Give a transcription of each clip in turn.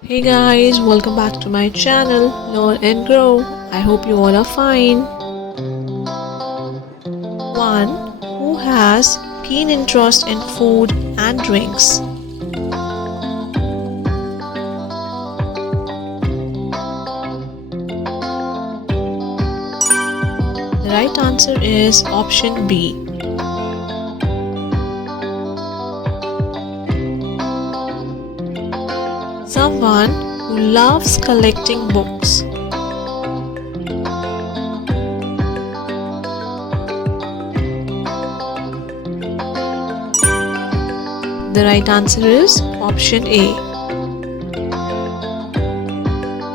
Hey guys, welcome back to my channel Learn and Grow. I hope you all are fine. 1. Who has keen interest in food and drinks? The right answer is option B. Someone who loves collecting books. The right answer is option A.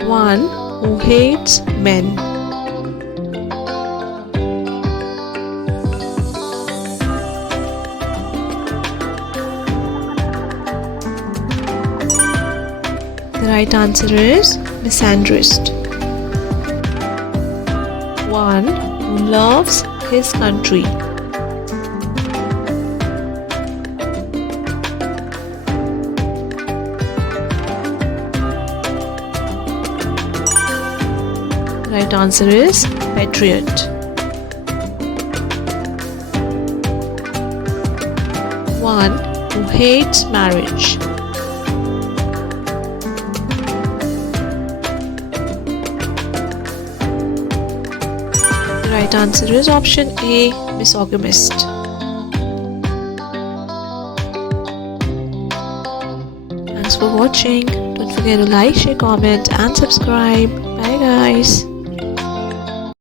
1. Who hates men. The right answer is misandrist. 1. Who loves his country. The right answer is patriot. 1. Who hates marriage. The right answer is option A, misogynist. Thanks for watching. Don't forget to like, share, comment and subscribe. Bye guys.